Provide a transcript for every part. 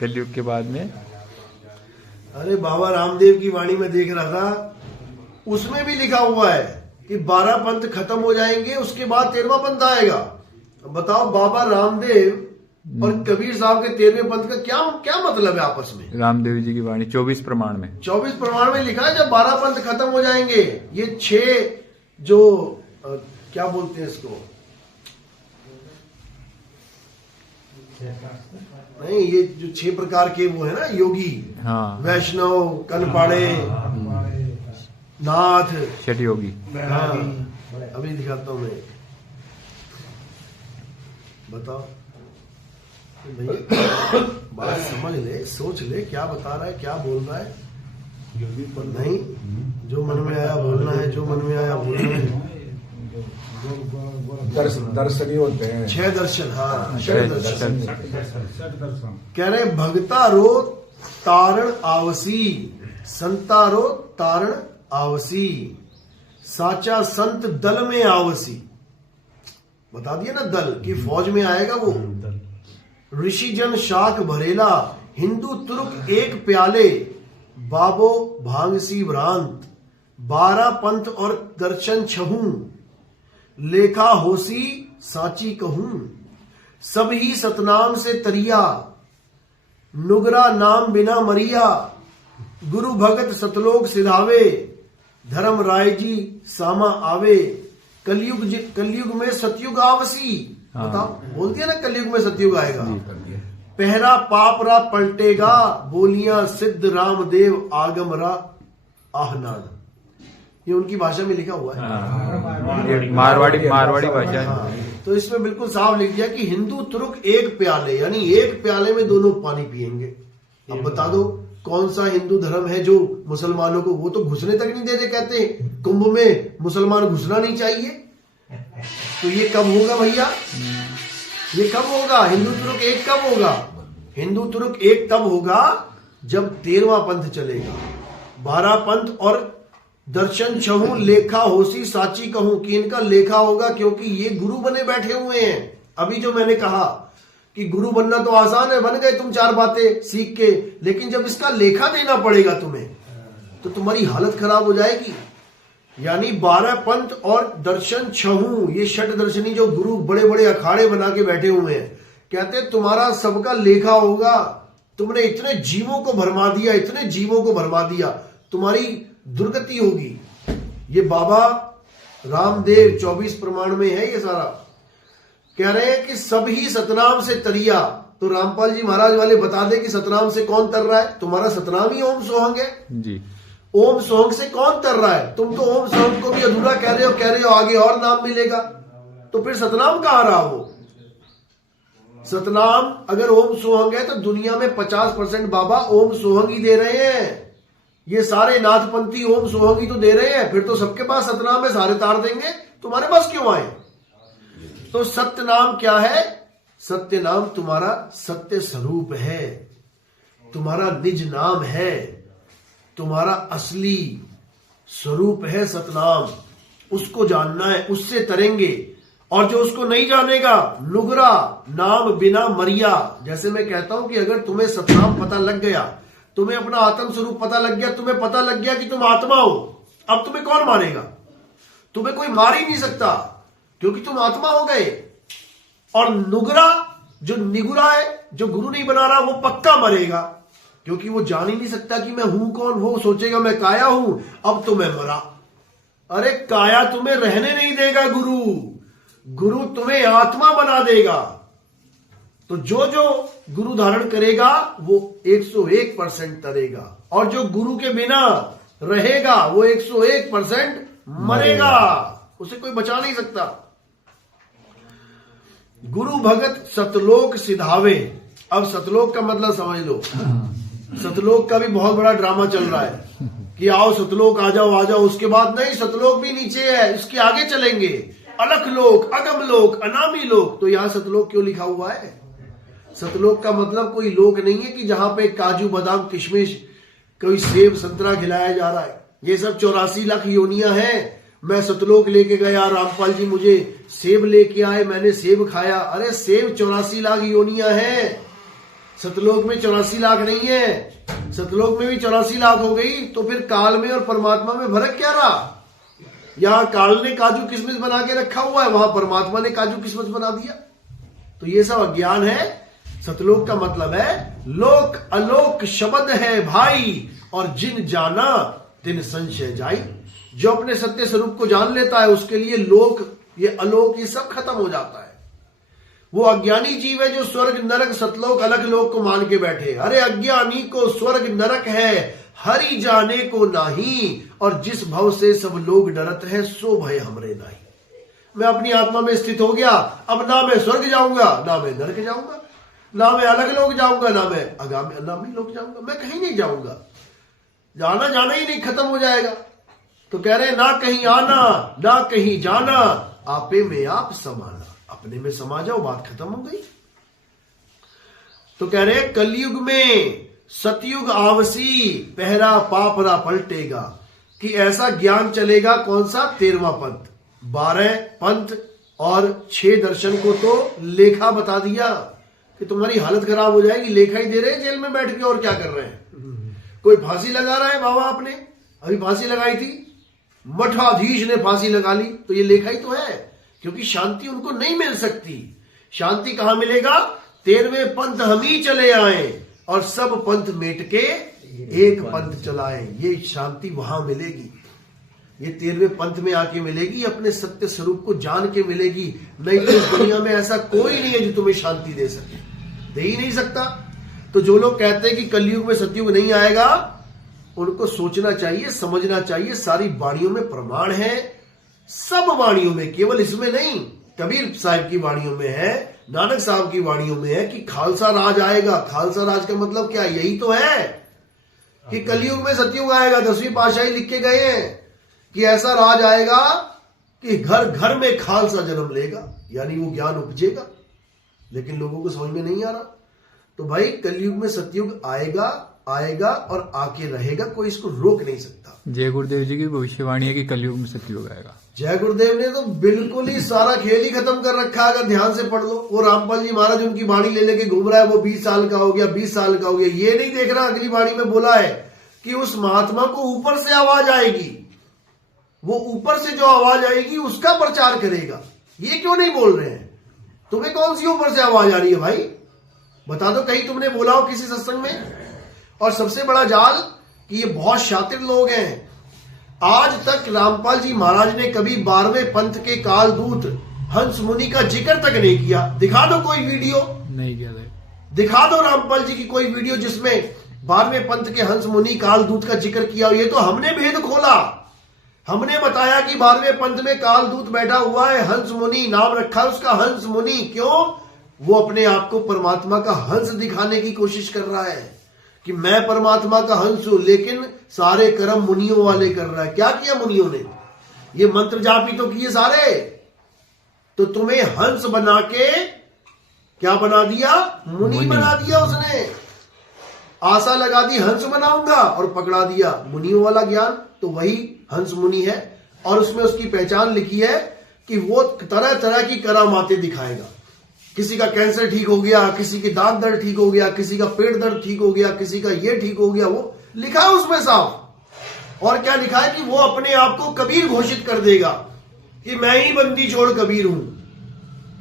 कलयुग के बाद में। अरे बाबा रामदेव की वाणी में देख रहा था, उसमें भी लिखा हुआ है कि 12 पंथ खत्म हो जाएंगे, उसके बाद 13वां पंथ आएगा। अब बताओ बाबा रामदेव और कबीर साहब के 13वें पंथ का क्या क्या मतलब है आपस में? रामदेव जी की वाणी 24 प्रमाण में, 24 प्रमाण में लिखा है जब 12 पंथ खत्म हो जाएंगे, ये 6 जो क्या बोलते हैं इसको, नहीं ये जो 6 प्रकार के वो है ना योगी, हाँ, वैष्णव, कनपाड़े, नाथ, छठ योगी। हाँ, अभी दिखाता हूं मैं, बताओ भैया, बात समझ ले, सोच ले, क्या बता रहा है, क्या बोल रहा है। नहीं, जो मन में आया बोलना है, जो मन में आया बोलना है। दर्शन ही होते हैं 6 दर्शन, हाँ 6 दर्शन। कह रहे भगता रो तारण आवसी, संता रो तारण आवसी, साचा संत दल में आवसी। बता दिया ना, दल की फौज में आएगा वो। ऋषि जन शाख भरेला, हिंदू तुर्क एक प्याले, बाबो भांगसी भ्रांत, 12 पंथ और दर्शन छहूं, लेखा होसी साची कहूं, सब ही सतनाम से तरिया, नुगरा नाम बिना मरिया, गुरु भगत सतलोक सिधावे, धर्म राय जी सामा आवे, कलयुग में सतयुग आवसी। बताओ, बोल दिया ना कलयुग में सतयुग आएगा। पहरा पाप रा पलटेगा, बोलियां सिद्ध रामदेव आगम रा आहनान। ये उनकी भाषा में लिखा हुआ है, ये मारवाड़ी भाषा है। हाँ, तो इसमें बिल्कुल साफ लिख दिया कि हिंदू तुर्क एक प्याले, यानी एक प्याले में दोनों पानी पिएंगे। अब बता दो कौन सा हिंदू धर्म है जो मुसलमानों को, वो तो घुसने तक नहीं दे रहे, कहते कुंभ में मुसलमान घुसना नहीं चाहिए। तो ये कब होगा भैया, ये कब होगा? हिंदू तुर्क एक कब होगा? हिंदू तुर्क एक तब होगा जब 13वां पंथ चलेगा। 12 पंथ और दर्शन छहूं, लेखा होसी साची कहूं, कि इनका लेखा होगा, क्योंकि ये गुरु बने बैठे हुए हैं। अभी जो मैंने कहा कि गुरु बनना तो आसान है, बन गए तुम 4 बातें सीख के, लेकिन जब इसका लेखा देना पड़ेगा तुम्हें, तो तुम्हारी हालत खराब हो जाएगी। यानी 12 पंथ और दर्शन छहूं, ये षट दर्शनी जो गुरु बड़े बड़े अखाड़े बना के बैठे हुए हैं, कहते हैं तुम्हारा सबका लेखा होगा। तुमने इतने जीवों को भरमा दिया, इतने जीवों को भरमा दिया, तुम्हारी दुर्गति होगी। ये बाबा रामदेव 24 प्रमाण में है ये सारा। कह रहे हैं कि सब ही सतनाम से तरिया। तो रामपाल जी महाराज वाले बता दे कि सतनाम से कौन तर रहा है? तुम्हारा सतनाम ही ओम सोहंग है जी। ओम सोहंग से कौन तर रहा है? तुम तो ओम सोहंग को भी अधूरा कह रहे हो आगे और नाम मिलेगा, तो फिर सतनाम कहां रहा वो? सतनाम अगर ओम सोहंग है तो दुनिया में 50% बाबा ओम सोहंग ही दे रहे हैं। ये सारे नाथपंथी ओम सोहंग ही तो दे रहे हैं, फिर तो सबके पास सतनाम है, सारे तार देंगे, तुम्हारे पास क्यों आए? तो सत्य नाम क्या है? सत्य नाम तुम्हारा सत्य स्वरूप है, तुम्हारा निज नाम है, तुम्हारा असली स्वरूप है सतनाम। उसको जानना है, उससे तरेंगे। और जो उसको नहीं जानेगा, नुगरा नाम बिना मरिया। जैसे मैं कहता हूं कि अगर तुम्हें सतनाम पता लग गया, तुम्हें अपना आत्म स्वरूप पता लग गया, तुम्हें पता लग गया कि तुम आत्मा हो, अब तुम्हें कौन मारेगा? तुम्हें कोई मार ही नहीं सकता, क्योंकि तुम आत्मा हो गए। और नुगरा जो निगुरा है, जो गुरु नहीं बना रहा, वो पक्का मरेगा, क्योंकि वो जान ही नहीं सकता कि मैं हूं कौन। वो सोचेगा मैं काया हूं, अब तो मैं मरा। अरे काया तुम्हें रहने नहीं देगा गुरु, गुरु तुम्हें आत्मा बना देगा। तो जो जो गुरु धारण करेगा वो 101% तरेगा, और जो गुरु के बिना रहेगा वो 101% मरेगा, उसे कोई बचा नहीं सकता। गुरु भगत सतलोक सिधावे। अब सतलोक का मतलब समझ लो। सतलोक का भी बहुत बड़ा ड्रामा चल रहा है कि आओ सतलोक आ जाओ। उसके बाद नहीं, सतलोक भी नीचे है, इसके आगे चलेंगे, अलख लोक, अगम लोक, अनामी लोक। तो यहां सतलोक क्यों लिखा हुआ है? सतलोक का मतलब कोई लोक नहीं है कि जहां पे काजू बादाम किशमिश, कोई सेब संतरा खिलाया जा रहा है। ये सब 84 लाख योनियां हैं। मैं सतलोक लेके गया, रामपाल जी मुझे सेब लेके आए, मैंने सेब खाया। अरे सेब 84 लाख योनियां हैं। सतलोक में 84 लाख नहीं है, सतलोक में भी 84 लाख हो गई, तो फिर काल में और परमात्मा में फर्क क्या रहा? यहां काल ने काजू किशमिश बना के रखा हुआ है, वहां परमात्मा ने काजू किशमिश बना दिया। तो ये सब अज्ञान है। सतलोक का मतलब है लोक अलोक शब्द है भाई, और जिन जाना तिन संशय जाई। जो अपने सत्य स्वरूप को जान लेता है उसके लिए लोक, ये अलोक, ये सब खत्म हो जाता है। वो अज्ञानी जीव है जो स्वर्ग नरक सतलोक अलग लोक को मान के बैठे। अरे अज्ञानी को स्वर्ग नरक है, हरि जाने को नाही, और जिस भव से सब लोग डरत है सो भय हमरे नाही। मैं अपनी आत्मा में स्थित हो गया, अब ना मैं स्वर्ग जाऊंगा, ना मैं नरक जाऊंगा, ना मैं अलग लोक जाऊंगा, ना मैं अगामी लोक जाऊंगा, मैं कहीं नहीं जाऊंगा। जाना जाना ही नहीं, खत्म हो जाएगा। तो कह रहे ना कहीं आना ना कहीं जाना, आपे में आप समाना। अपने में समा जाओ, बात खत्म हो गई। तो कह रहे कलयुग में सतयुग आवसी, पहरा पापरा पलटेगा। कि ऐसा ज्ञान चलेगा, कौन सा? 13वां पंथ, 12 पंथ और 6 दर्शन को तो लेखा बता दिया कि तुम्हारी हालत खराब हो जाएगी। लेखा ही दे रहे हैं जेल में बैठ के, और क्या कर रहे हैं? कोई फांसी लगा रहा है, बाबा आपने अभी फांसी लगाई थी, मठाधीश ने फांसी लगा ली, तो ये लेखा ही तो है, क्योंकि शांति उनको नहीं मिल सकती। शांति कहां मिलेगा? 13वें पंथ हम ही चले आए और सब पंथ मेट के एक पंथ चलाए, ये शांति वहां मिलेगी। ये 13वें पंथ में आके मिलेगी, अपने सत्य स्वरूप को जान के मिलेगी। नहीं तो इस दुनिया में ऐसा कोई नहीं है जो तुम्हें शांति दे सके, दे ही नहीं सकता। तो जो लोग कहते हैं कि कलयुग में सतयुग नहीं आएगा, उनको सोचना चाहिए, समझना चाहिए। सारी वाणियों में प्रमाण है, सब वाणियों में, केवल इसमें नहीं। कबीर साहब की वाणियों में है, नानक साहब की वाणियों में है कि खालसा राज आएगा। खालसा राज का मतलब क्या? यही तो है कि कलयुग में सतयुग आएगा। 10वीं पातशाही लिख के गए हैं कि ऐसा राज आएगा कि घर घर में खालसा जन्म लेगा, यानी वो ज्ञान उपजेगा। लेकिन लोगों को समझ में नहीं आ रहा। तो भाई कलयुग में सतयुग आएगा, आएगा और आके रहेगा, कोई इसको रोक नहीं सकता। जय गुरुदेव जी की भविष्यवाणी है कि कलयुग में सतयुग आएगा। जय गुरुदेव ने तो बिल्कुल ही सारा खेल ही खत्म कर रखा है, अगर ध्यान से पढ़ लो। वो रामपाल जी महाराज उनकी वाणी ले लेके घूम रहा है, वो 20 साल का हो गया, 20 साल का हो गया। ये नहीं देख रहा अगली वाणी में बोला है कि उस महात्मा को ऊपर से आवाज आएगी, वो ऊपर से जो आवाज आएगी उसका प्रचार करेगा। ये क्यों नहीं बोल रहे हैं? तुम्हें कौन सी ऊपर से आवाज आ रही है भाई? बता दो, कहीं तुमने बोला हो किसी सत्संग में? और सबसे बड़ा जाल कि ये बहुत शातिर लोग हैं। आज तक रामपाल जी महाराज ने कभी 12वें पंथ के कालदूत हंस मुनि का जिक्र तक नहीं किया। दिखा दो कोई वीडियो, नहीं किया। दिखा दो रामपाल जी की कोई वीडियो जिसमें 12वें पंथ के हंस मुनि कालदूत का जिक्र किया हो। ये तो हमने भेद खोला, हमने बताया कि 12वें पंथ में कालदूत बैठा हुआ है, हंस मुनि नाम रखा उसका, हंस मुनि। क्यों? वो अपने आप को परमात्मा का हंस दिखाने की कोशिश कर रहा है कि मैं परमात्मा का हंस हूं, लेकिन सारे कर्म मुनियों वाले कर रहा है। क्या किया मुनियों ने? ये मंत्र जाप ही तो किए सारे। तो तुम्हें हंस बना के क्या बना दिया? मुनि बना दिया उसने। आशा लगा दी हंस बनाऊंगा और पकड़ा दिया मुनियों वाला ज्ञान। तो वही हंस मुनि है, और उसमें उसकी पहचान लिखी है कि वो तरह तरह की करामातें दिखाएगा। किसी का कैंसर ठीक हो गया, किसी के दांत दर्द ठीक हो गया, किसी का पेट दर्द ठीक हो गया, किसी का ये ठीक हो गया, वो लिखा है उसमें साफ। और क्या लिखा है कि वो अपने आप को कबीर घोषित कर देगा कि मैं ही बंदी छोड़ कबीर हूं।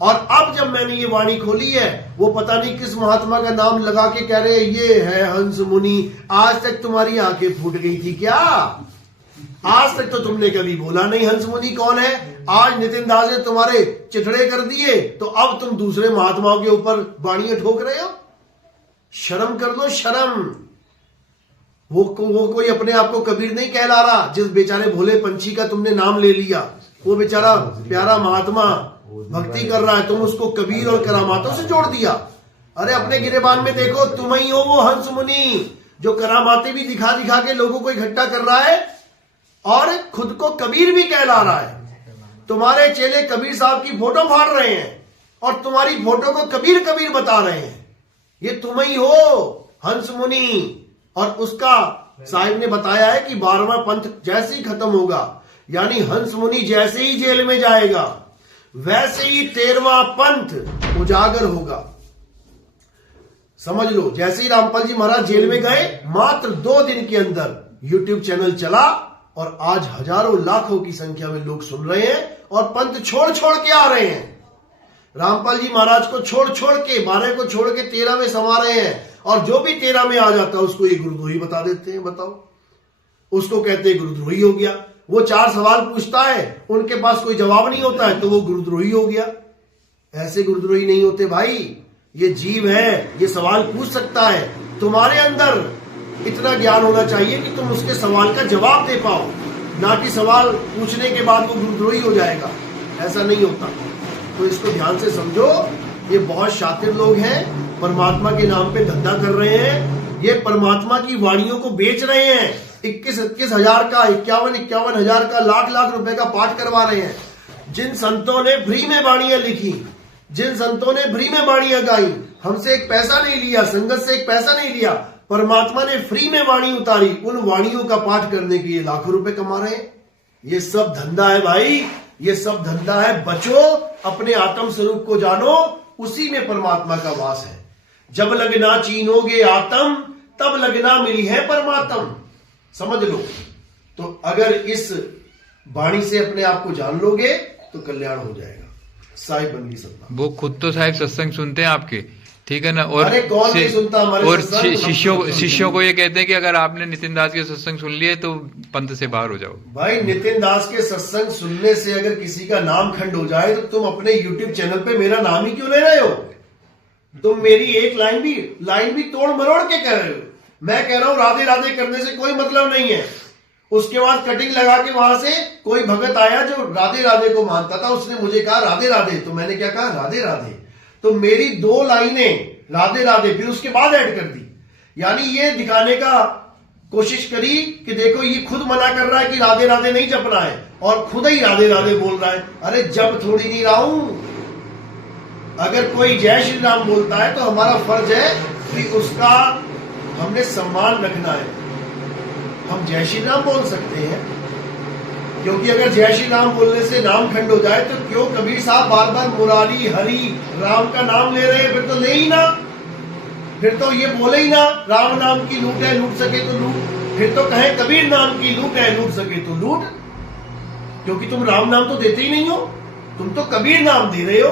और अब जब मैंने ये वाणी खोली है, वो पता नहीं किस महात्मा का नाम लगा के कह रहे ये है हंस मुनि। आज तक तुम्हारी आंखें फूट गई थी क्या? आज तक तो तुमने कभी बोला नहीं हंस मुनि कौन है। आज नितिन दास ने तुम्हारे चिथड़े कर दिए, तो अब तुम दूसरे महात्माओं के ऊपर वाणियां ठोक रहे हो। शर्म कर लो, शर्म। वो कोई अपने आप को कबीर नहीं कहला रहा। जिस बेचारे भोले पंछी का तुमने नाम ले लिया, वो बेचारा प्यारा महात्मा भक्ति कर रहा है, तुम उसको कबीर और करामातों से जोड़ दिया। अरे अपने गिरेबान में देखो, तुम ही हो वो हंस मुनि जो करामातें भी दिखा दिखा के लोगों को इकट्ठा कर रहा है और खुद को कबीर भी कहला रहा है। तुम्हारे चेले कबीर साहब की फोटो फाड़ रहे हैं और तुम्हारी फोटो को कबीर कबीर बता रहे हैं। ये तुम ही हो हंस मुनि। और उसका साहिब ने बताया है कि 12वां पंथ जैसे ही खत्म होगा, यानी हंस मुनि जैसे ही जेल में जाएगा, वैसे ही 13वां पंथ उजागर होगा। समझ लो, जैसे ही रामपाल जी महाराज जेल में गए, मात्र 2 दिन के अंदर यूट्यूब चैनल चला और आज हजारों लाखों की संख्या में लोग सुन रहे हैं और पंथ छोड़ छोड़ के आ रहे हैं। रामपाल जी महाराज को छोड़ छोड़ के, 12 को छोड़ के 13 में समा रहे हैं और जो भी 13 में आ जाता है उसको ये गुरुद्रोही बता देते हैं। बताओ, उसको कहते हैं गुरुद्रोही हो गया। वो 4 सवाल पूछता है, उनके पास कोई जवाब नहीं होता है तो वो गुरुद्रोही हो गया। ऐसे गुरुद्रोही नहीं होते भाई, ये जीव है, ये सवाल पूछ सकता है। तुम्हारे अंदर इतना ज्ञान होना चाहिए कि तुम उसके सवाल का जवाब दे पाओ, ना कि सवाल पूछने के बाद वो गुरुद्रोही हो जाएगा। ऐसा नहीं होता। तो इसको ध्यान से समझो। ये बहुत शातिर लोग हैं, परमात्मा के नाम पे धंधा कर रहे हैं। ये परमात्मा की वाणियों को बेच रहे हैं। 21-21 हजार का, 51-51 हजार का, लाख रुपए का पाठ करवा रहे हैं। जिन संतों ने फ्री में वाणियां लिखी, जिन संतों ने फ्री में वाणियां गाई, हमसे एक पैसा नहीं लिया, संगत से एक पैसा नहीं लिया, परमात्मा ने फ्री में वाणी उतारी, उन वाणियों का पाठ करने के लिए लाखों रुपए कमा रहे हैं। ये सब धंधा है भाई, ये सब धंधा है। बचो, अपने आत्म स्वरूप को जानो, उसी में परमात्मा का वास है। जब लगना चीनोगे आत्म, तब लगना मिली है परमात्म। समझ लो। तो अगर इस वाणी से अपने आप को जान लोगे तो कल्याण हो जाएगा। साहिब बन गई सत्ता। वो खुद तो साहिब सत्संग सुनते हैं आपके, ठीक है ना, और अरे कौन नहीं सुनता हमारे और सत्संग? शिष्यों को ये कहते हैं कि अगर आपने नितिन दास के सत्संग सुन लिए तो पंथ से बाहर हो जाओ। भाई, नितिन दास के सत्संग सुनने से अगर किसी का नाम खंड हो जाए तो तुम अपने यूट्यूब चैनल पे मेरा नाम ही क्यों ले रहे हो? तुम मेरी एक लाइन भी तोड़ मरोड़ के कह रहे हो। मैं कह रहा हूं राधे राधे करने से कोई मतलब नहीं है। उसके बाद कटिंग लगा के वहां से कोई भगत आया जो राधे राधे को मानता था, उसने मुझे कहा राधे राधे, तो मैंने क्या कहा? राधे राधे। तो मेरी 2 लाइनें राधे राधे फिर उसके बाद ऐड कर दी। यानी ये दिखाने का कोशिश करी कि देखो ये खुद मना कर रहा है कि राधे राधे नहीं जपना है और खुद ही राधे राधे बोल रहा है। अरे जब थोड़ी नहीं रहा हूं। अगर कोई जय श्री राम बोलता है तो हमारा फर्ज है कि उसका हमने सम्मान रखना है। हम जय श्री राम बोल सकते हैं, क्योंकि अगर जय श्री राम बोलने से नाम खंड हो जाए तो क्यों कबीर साहब बार बार मुरारी हरि राम का नाम ले रहे हैं? फिर तो ले ही ना, फिर तो ये बोले ही ना राम नाम की लूट है, लूट सके तो लूट। फिर तो कहें कबीर नाम की लूट है, लूट सके तो लूट। क्योंकि तुम राम नाम तो देते ही नहीं हो, तुम तो कबीर नाम दे रहे हो।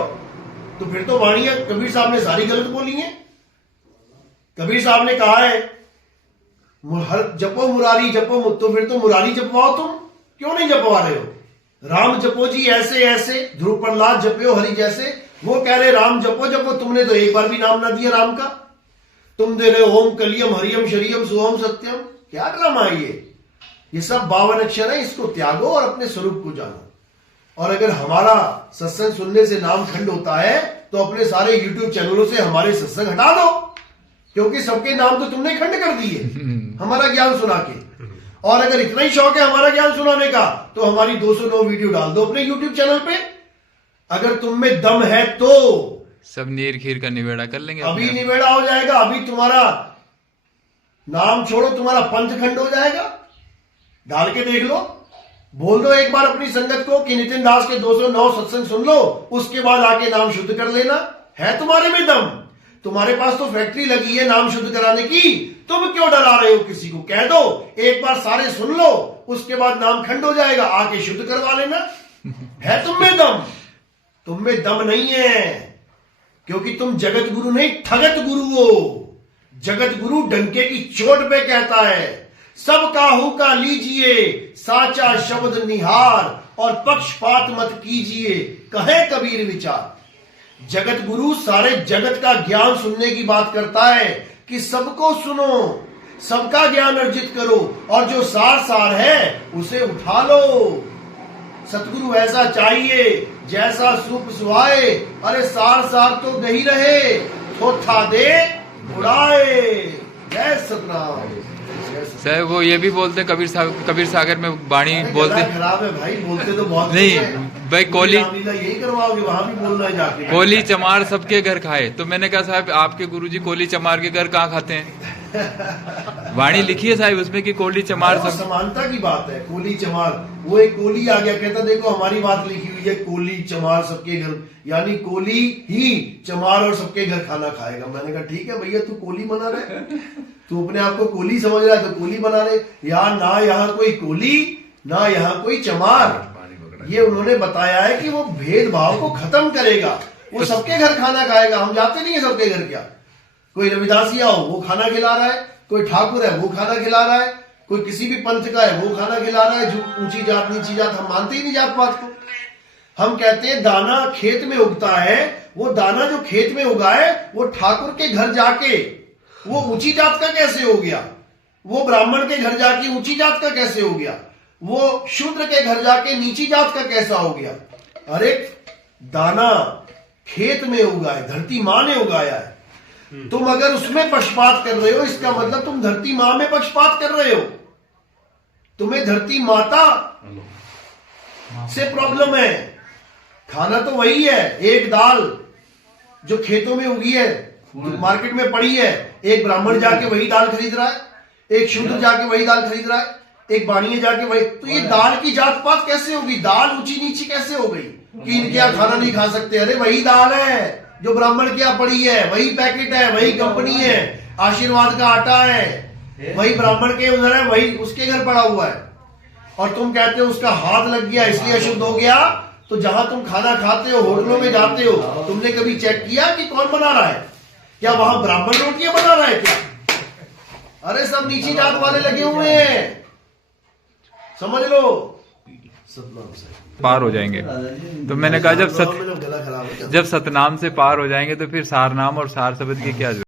तो फिर तो वाणियां कबीर साहब ने सारी गलत बोली है। कबीर साहब ने कहा है जपो मुरारी जपो मुत, तो फिर तो मुरारी जपवाओ। तुम क्यों नहीं जपवा रहे हो? राम जपो जी ऐसे ऐसे, ध्रुव प्रहलाद जपो हरि जैसे। वो कह रहे राम जपो जपो, तुमने तो एक बार भी नाम ना दिया राम का। तुम दे रहे ओम कलियम हरियम शरियम सोहम सत्यम। क्या ड्रामा है ये सब 52 अक्षर है। इसको त्यागो और अपने स्वरूप को जानो। और अगर हमारा सत्संग सुनने से नाम खंड होता है तो अपने सारे यूट्यूब चैनलों से हमारे सत्संग हटा दो, क्योंकि सबके नाम तो तुमने खंड कर दिए हमारा ज्ञान सुना के। और अगर इतना ही शौक है हमारा ज्ञान सुनाने का तो हमारी 209 वीडियो डाल दो अपने यूट्यूब चैनल पे। अगर तुम में दम है तो सब नीर खीर का निवेड़ा कर लेंगे। अभी निवेड़ा हो जाएगा। अभी तुम्हारा नाम छोड़ो, तुम्हारा पंथ खंड हो जाएगा। डाल के देख लो, बोल दो एक बार अपनी संगत को कि नितिन दास के 209 सत्संग सुन लो, उसके बाद आके नाम शुद्ध कर लेना। है तुम्हारे में दम? तुम्हारे पास तो फैक्ट्री लगी है नाम शुद्ध कराने की। तुम क्यों डरा रहे हो किसी को? कह दो एक बार सारे सुन लो, उसके बाद नाम खंड हो जाएगा, आके शुद्ध करवा लेना। है तुम में दम? तुम में दम नहीं है, क्योंकि तुम जगत गुरु नहीं ठगत गुरु हो। जगत गुरु डंके की चोट पे कहता है सब काहू का लीजिए साचा शब्द निहार और पक्षपात मत कीजिए, कहे कबीर विचार। जगत गुरु सारे जगत का ज्ञान सुनने की बात करता है कि सबको सुनो, सबका ज्ञान अर्जित करो और जो सार सार है उसे उठा लो। सतगुरु ऐसा चाहिए जैसा सूप सुहाए, अरे सार सार तो नहीं रहे, थोथा दे उड़ाए। जय सतनाम। सर वो ये भी बोलते कबीर सागर में वाणी बोलते खराब है भाई, बोलते तो बहुत नहीं भाई कोली रामलीला यही करवाओगे, वहां भी बोलना है जाके। कोली चमार सबके घर खाए, तो मैंने कहा साहब आपके गुरुजी कोली चमार के घर कहाँ खाते हैं? वाणी लिखी है साहब उसमें कि कोली चमार सब। समानता की बात है, कोली चमार। वो एक कोली आ गया, कहता देखो हमारी बात लिखी हुई है, कोली चमार सबके घर, यानी कोली ही चमार और सबके घर खाना खाएगा। मैंने कहा ठीक है भैया, तू कोली बना रहे, तू अपने आप को कोली समझ रहा है तो कोली बना रहे। यहाँ ना यहाँ कोई कोली, ना यहाँ कोई चमार। ये उन्होंने बताया है कि वो भेदभाव को खत्म करेगा, वो सबके घर खाना खाएगा। हम जाते नहीं है सबके घर, क्या कोई रविदासिया हो वो खाना खिला रहा है, कोई ठाकुर है वो खाना खिला रहा है, कोई किसी भी पंथ का है वो खाना खिला रहा है। जो ऊंची जात नीची जात हम मानते ही नहीं जात पात को। हम कहते हैं दाना खेत में उगता है, वो दाना जो खेत में उगा है वो ठाकुर के घर जाके वो ऊंची जात का कैसे हो गया, वो ब्राह्मण के घर जाके ऊंची जात का कैसे हो गया, वो शूद्र के घर जाके नीची जात का कैसा हो गया? अरे दाना खेत में उगा है, धरती मां ने उगाया है। तुम अगर उसमें पक्षपात कर रहे हो, इसका मतलब तुम धरती मां में पक्षपात कर रहे हो। तुम्हें धरती माता से प्रॉब्लम है। खाना तो वही है, एक दाल जो खेतों में उगी है, मार्केट में पड़ी है, एक ब्राह्मण जाके वही दाल खरीद रहा है, एक शूद्र जाके वही दाल खरीद रहा है, एक बाणिये जाके वही। तो ये दाल की जात पात कैसे होगी? दाल ऊंची नीची कैसे हो गई कि इनके यहाँ खाना नहीं खा सकते? अरे वही दाल है जो ब्राह्मण के यहाँ पड़ी है, वही पैकेट है, वही कंपनी है, आशीर्वाद का आटा है, वही ब्राह्मण के उधर है, वही उसके घर पड़ा हुआ है। और तुम कहते हो उसका हाथ लग गया इसलिए अशुद्ध हो गया। तो जहां तुम खाना खाते हो, होटलों में जाते हो, तुमने कभी चेक किया कि कौन बना रहा है? क्या वहां ब्राह्मण रोटियां बना रहा है क्या? अरे सब नीची जात वाले लगे हुए हैं, समझ लो। पार हो जाएंगे। तो मैंने कहा जब सतनाम से पार हो जाएंगे तो फिर सारनाम और सार शब्द की क्या जरूरत?